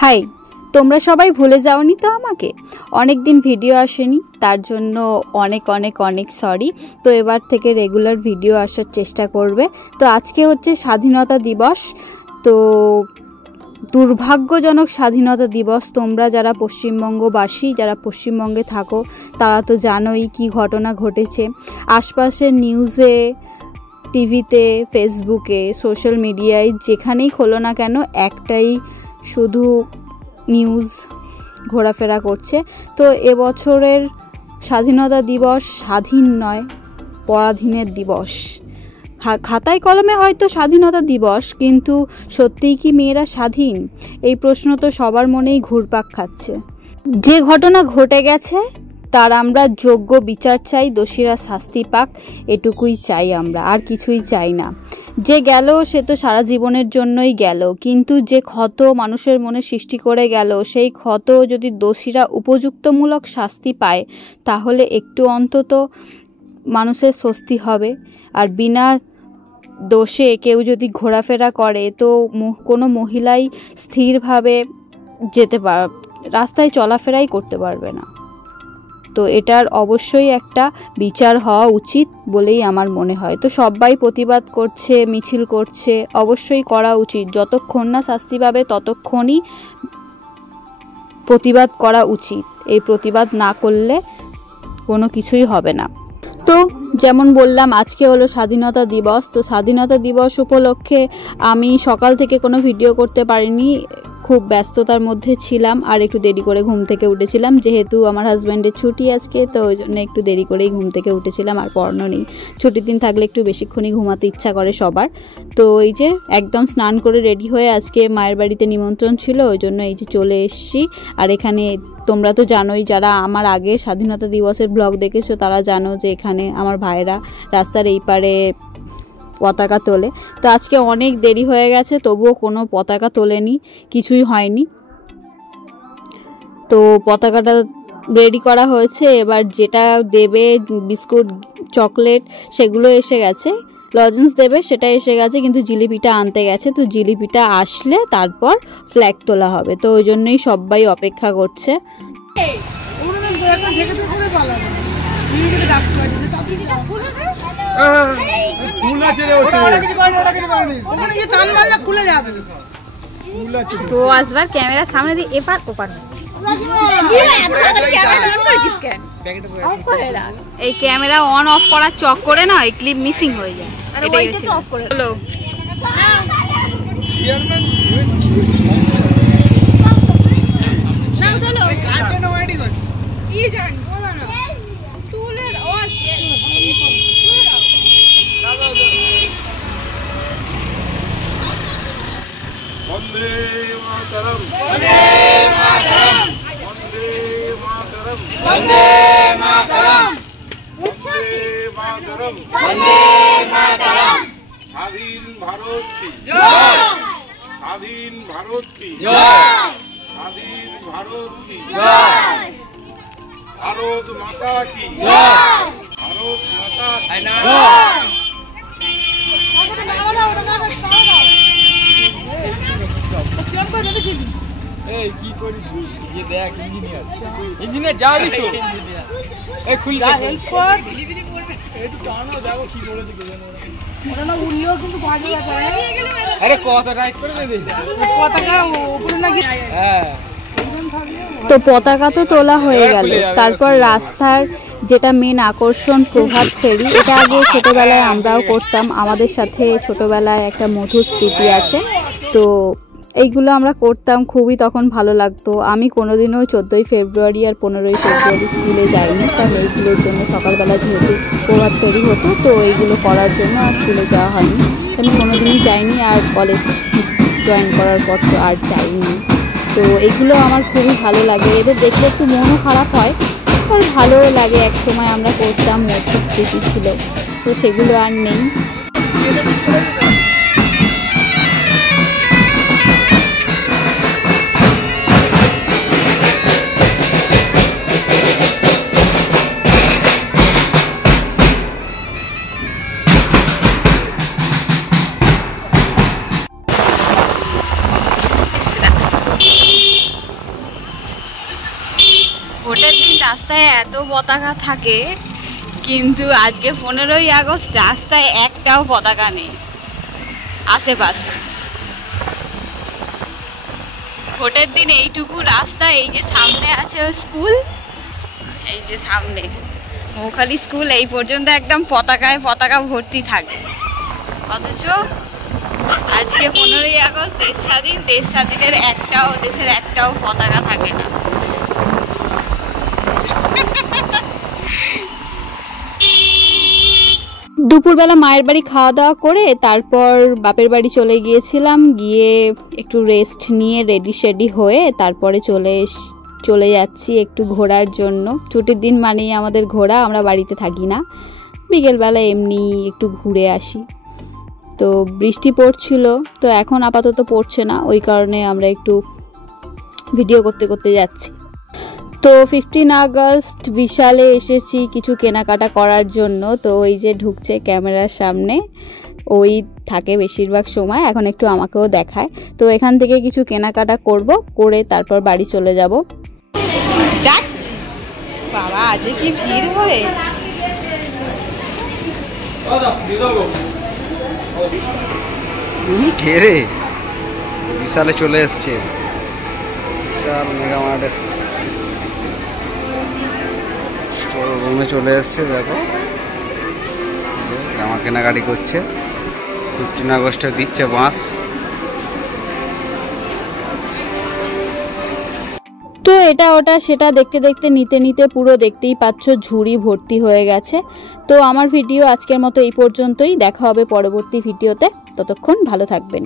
High, তোমরা সবাই ভুলে যাওনি তো আমাকে? অনেক দিন ভিডিও আসেনি, তার জন্য অনেক অনেক অনেক সরি। তো এবার থেকে রেগুলার ভিডিও আসার চেষ্টা করবে। তো আজকে হচ্ছে স্বাধীনতা দিবস। তো দুর্ভাগ্যজনক স্বাধীনতা দিবস। তোমরা যারা পশ্চিমবঙ্গবাসী, যারা পশ্চিমবঙ্গে থাকো, তারা তো জানোই কি ঘটনা ঘটেছে। আশপাশের নিউজে, টিভিতে, ফেসবুকে, সোশ্যাল মিডিয়ায় যেখানেই খোলো না কেন একটাই শুধু নিউজ ঘোরাফেরা করছে। তো এবছরের স্বাধীনতা দিবস স্বাধীন নয়, পরাধীনের দিবস। খাতায় কলমে হয়তো স্বাধীনতা দিবস, কিন্তু সত্যিই কি মেয়েরা স্বাধীন? এই প্রশ্ন তো সবার মনেই ঘুরপাক খাচ্ছে। যে ঘটনা ঘটে গেছে তার আমরা যোগ্য বিচার চাই, দোষীরা শাস্তি পাক, এটুকুই চাই আমরা, আর কিছুই চাই না। যে গেল সে তো সারা জীবনের জন্যই গেল, কিন্তু যে ক্ষত মানুষের মনে সৃষ্টি করে গেল, সেই ক্ষত যদি দোষীরা উপযুক্তমূলক শাস্তি পায়, তাহলে একটু অন্তত মানুষের স্বস্তি হবে। আর বিনা দোষে কেউ যদি ঘোরাফেরা করে, তো কোনো মহিলাই স্থিরভাবে রাস্তায় চলাফেরাই করতে পারবে না। তো এটার অবশ্যই একটা বিচার হওয়া উচিত বলেই আমার মনে হয়। তো সবাই প্রতিবাদ করছে, মিছিল করছে, অবশ্যই করা উচিত। যতক্ষণ না শাস্তি পাবে ততক্ষণই প্রতিবাদ করা উচিত। এই প্রতিবাদ না করলে কোনো কিছুই হবে না। তো যেমন বললাম, আজকে হলো স্বাধীনতা দিবস। তো স্বাধীনতা দিবস উপলক্ষে আমি সকাল থেকে কোনো ভিডিও করতে পারিনি, খুব ব্যস্ততার মধ্যে ছিলাম। আর একটু দেরি করে ঘুম থেকে উঠেছিলাম, যেহেতু আমার হাজব্যান্ডের ছুটি আজকে, তো ওই জন্য একটু দেরি করেই ঘুম থেকে উঠেছিলাম। আর পড়ানো নেই, ছুটির দিন থাকলে একটু বেশিক্ষণই ঘুমাতে ইচ্ছা করে সবার। তো এই যে একদম স্নান করে রেডি হয়ে, আজকে মায়ের বাড়িতে নিমন্ত্রণ ছিল, ওই জন্য এই যে চলে এসছি। আর এখানে তোমরা তো জানোই, যারা আমার আগে স্বাধীনতা দিবসের ব্লগ দেখেছো তারা জানো যে এখানে আমার ভাইরা রাস্তার এই পারে পতাকা তোলে। তো আজকে অনেক দেরি হয়ে গেছে, তবুও কোনো পতাকা তোলেনি, কিছুই হয়নি। তো পতাকাটা রেডি করা হয়েছে, এবার যেটা দেবে বিস্কুট, চকলেট, সেগুলো এসে গেছে। লজেন্স দেবে সেটা এসে গেছে, কিন্তু জিলিপিটা আনতে গেছে। তো জিলিপিটা আসলে তারপর ফ্ল্যাগ তোলা হবে। তো ওই জন্যই সবাই অপেক্ষা করছে। তো আসবার ক্যামেরার সামনে দিয়ে এপার ওপার, এই ক্যামেরা অন অফ করার চক্করে না এই ক্লিপ মিসিং হয়ে যায়। হ্যালো, वंदे मातरम, वंदे मातरम, वंदे मातरम, वंदे मातरम, वंदे मातरम, वंदे मातरम। স্বাধীন ভারত কি জয়, স্বাধীন ভারত কি জয়, স্বাধীন ভারত কি জয়, ভারত মাতা কি জয়, ভারত মাতা কি জয়। এই কি করিস? এই দেখ ইঞ্জিনিয়ার, ইঞ্জিনিয়ার যাবি তো? এই খুল যা হেল্প কর, ডেলিভারি করবে একটু টানো, দেখো কি বলেছে কে জানে। ওরা না উড়লেও কিন্তু ভালো লাগে। আরে কত টাইট করে দে দে পতাকা উপরে নাকি। হ্যাঁ, তো পতাকা তো তোলা হয়ে গেল। তারপর রাস্তার যেটা মেন আকর্ষণ, প্রভাত ফেরি, এটা আগে ছোটবেলায় আমরাও করতাম। আমাদের সাথে ছোটবেলায় একটা মধুর স্মৃতি আছে। তো এইগুলো আমরা করতাম, খুবই তখন ভালো লাগতো। আমি কোনোদিনও 14ই ফেব্রুয়ারি আর 15ই ফেব্রুয়ারি স্কুলে যাইনি, কারণ এইগুলোর জন্য সকালবেলা যেহেতু প্রভাত ফেরি হতো, তো এইগুলো করার জন্য আর স্কুলে যাওয়া হয়নি। আমি কোনোদিনই যাইনি, আর কলেজ জয়েন করার পর তো আর যাইনি। তো এইগুলো আমার খুবই ভালো লাগে। এদের দেখলে একটু মনও খারাপ হয়, আর ভালোও লাগে। এক সময় আমরা করতাম, মধুর স্মৃতি ছিল, তো সেগুলো আর নেই। রাস্তায় এত পতাকা থাকে, কিন্তু আজকে 15ই আগস্ট রাস্তায় একটাও পতাকা নেই আশেপাশে। ভোটের দিন এইটুকু রাস্তা, এই যে সামনে আছে স্কুল, এই যে সামনে মৌখালি স্কুল, এই পর্যন্ত একদম পতাকায় পতাকা ভর্তি থাকে। অথচ আজকে 15ই আগস্ট দেশ স্বাধীন, দেশ স্বাধীনের দেশের একটাও পতাকা থাকে না। দুপুরবেলা মায়ের বাড়ি খাওয়া দাওয়া করে তারপর বাপের বাড়ি চলে গিয়েছিলাম, গিয়ে একটু রেস্ট নিয়ে রেডি শেডি হয়ে তারপরে চলে যাচ্ছি একটু ঘোরার জন্য। ছুটির দিন মানেই আমাদের ঘোরা, আমরা বাড়িতে থাকি না, বিকেলবেলা এমনি একটু ঘুরে আসি। তো বৃষ্টি পড়ছিল, তো এখন আপাতত পড়ছে না, ওই কারণে আমরা একটু ভিডিও করতে করতে যাচ্ছি। তো 15 আগস্ট বিশালে এসেছি কিছু কেনাকাটা করার জন্য। তো ওই যে ঢুকছে ক্যামেরার সামনে, ওই থাকে বেশিরভাগ সময়, এখন একটু আমাকেও দেখায়। তো এখান থেকে কিছু কেনাকাটা করব, করে তারপর বাড়ি চলে যাব। যাচ্ছি বাবা, আজ কি ভিড় হয়েছে। কে রে বিশালে চলে এসছে, বিশাল মেগা মার্ট স্টোর রুমে চলে এসছে। দেখো জামা কেনাকাটি করছে, 15 আগস্টে দিচ্ছে বাস। তো এটা ওটা সেটা দেখতে দেখতে নিতে পুরো দেখতেই পাচ্ছ ঝুড়ি ভর্তি হয়ে গেছে। তো আমার ভিডিও আজকের মতো এই পর্যন্তই, দেখা হবে পরবর্তী ভিডিওতে, ততক্ষণ ভালো থাকবেন।